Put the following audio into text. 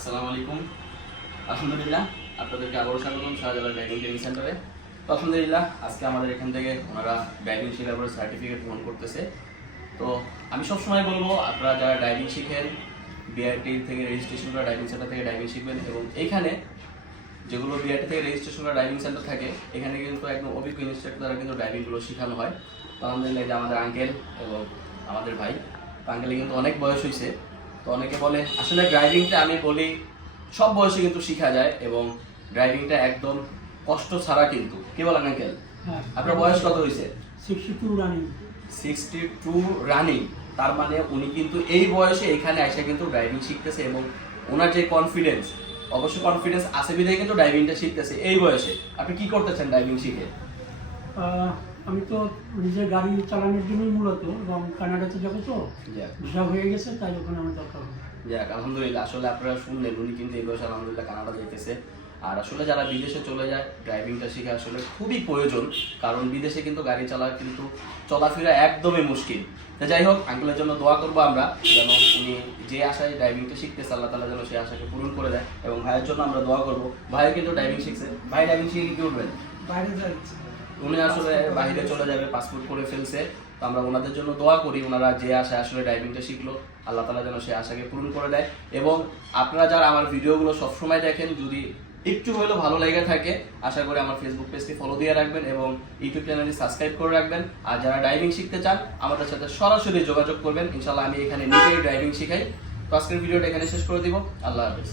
আসসালামু আলাইকুম। আলহামদুলিল্লাহ, আপনাদেরকে আবারও স্বাগতম শাহজালাল ড্রাইভিং ট্রেনিং সেন্টারে। তো আলহামদুলিল্লাহ, আজকে আমাদের এখান থেকে ওনারা ড্রাইভিং শেখার পরে সার্টিফিকেট গ্রহণ করতেছে। তো আমি সবসময় বলবো, আপনারা যারা ড্রাইভিং শিখেন, বিআরটি থেকে রেজিস্ট্রেশন করা ড্রাইভিং সেন্টার থেকে ড্রাইভিং শিখবেন, এবং এইখানে যেগুলো বিআরটি থেকে রেজিস্ট্রেশন করা ড্রাইভিং সেন্টার থাকে, এখানে কিন্তু একদম অভিজ্ঞ ইনস্ট্রাক্টর দ্বারা কিন্তু ড্রাইভিংগুলো শেখানো হয়। তো আলহামদুলিল্লাহ, যে আমাদের আঙ্কেল এবং আমাদের ভাই, আঙ্কেলে কিন্তু অনেক বয়স হয়েছে। তো অনেকে বলে আসলে ড্রাইভিংটা, আমি বলি সব বয়সে কিন্তু শেখা যায়, এবং ড্রাইভিংটা একদম কষ্ট ছাড়া কিন্তু। কি বলেন আঙ্কেল? আপনার বয়স কত হয়েছে? 62 রানিং। 62 রানিং। তার মানে উনি কিন্তু এই বয়সে এখানে এসে কিন্তু ড্রাইভিং শিখতেছে, এবং ওনার যে কনফিডেন্স, অবশ্যই কনফিডেন্স আছে বিধায় কিন্তু ড্রাইভিংটা শিখতেছে এই বয়সে। আপনি কি করতেছেন ড্রাইভিং শিখে? আমি তো নিজের গাড়ি চালানোর জন্যই মূলত, এবং কানাডাতে যাবো তো ভিসা হয়ে গেছে, তাই ওখানে আমার দরকার হবে। যাক আলহামদুলিল্লাহ, আসলে আপনারা শুনলেন উনি কিন্তু এই বয়সে আলহামদুলিল্লাহ কানাডা যাইতেছে। আর আসলে যারা বিদেশে চলে যায়, ড্রাইভিংটা শেখা আসলে খুবই প্রয়োজন, কারণ বিদেশে কিন্তু গাড়ি চালা কিন্তু চলাফেরা একদমই মুশকিল। তো যাই হোক, আঙ্কেলের জন্য দোয়া করবো আমরা, যেন উনি যে আশায় ড্রাইভিংটা শিখতেছে আল্লাহ তাআলা যেন সেই আশাকে পূরণ করে দেয়, এবং ভাইয়ের জন্য আমরা দোয়া করবো। ভাই কিন্তু ড্রাইভিং শিখছে। ভাই ড্রাইভিং শিখে কি করবেন? বাইরে যাচ্ছে, উনি আসলে বাইরে চলে যাবে, পাসপোর্ট করে ফেলছে। তো আমরা ওনাদের জন্য দোয়া করি, ওনারা যে আশায় আসলে ড্রাইভিংটা শিখলো আল্লাহ তাআলা যেন সেই আশাকে পূরণ করে দেয়। এবং আপনারা যারা আমার ভিডিওগুলো সবসময় দেখেন, যদি একটু হলেও ভালো লেগে থাকে, আশা করি আমার ফেসবুক পেজটি ফলো দিয়ে রাখবেন এবং ইউটিউব চ্যানেলটি সাবস্ক্রাইব করে রাখবেন। আর যারা ড্রাইভিং শিখতে চান, আমাদের সাথে সরাসরি যোগাযোগ করবেন। ইনশাআল্লাহ আমি এখানে নিজেই ড্রাইভিং শিখাই। তো আজকের ভিডিওটা এখানে শেষ করে দিব। আল্লাহ হাফেজ।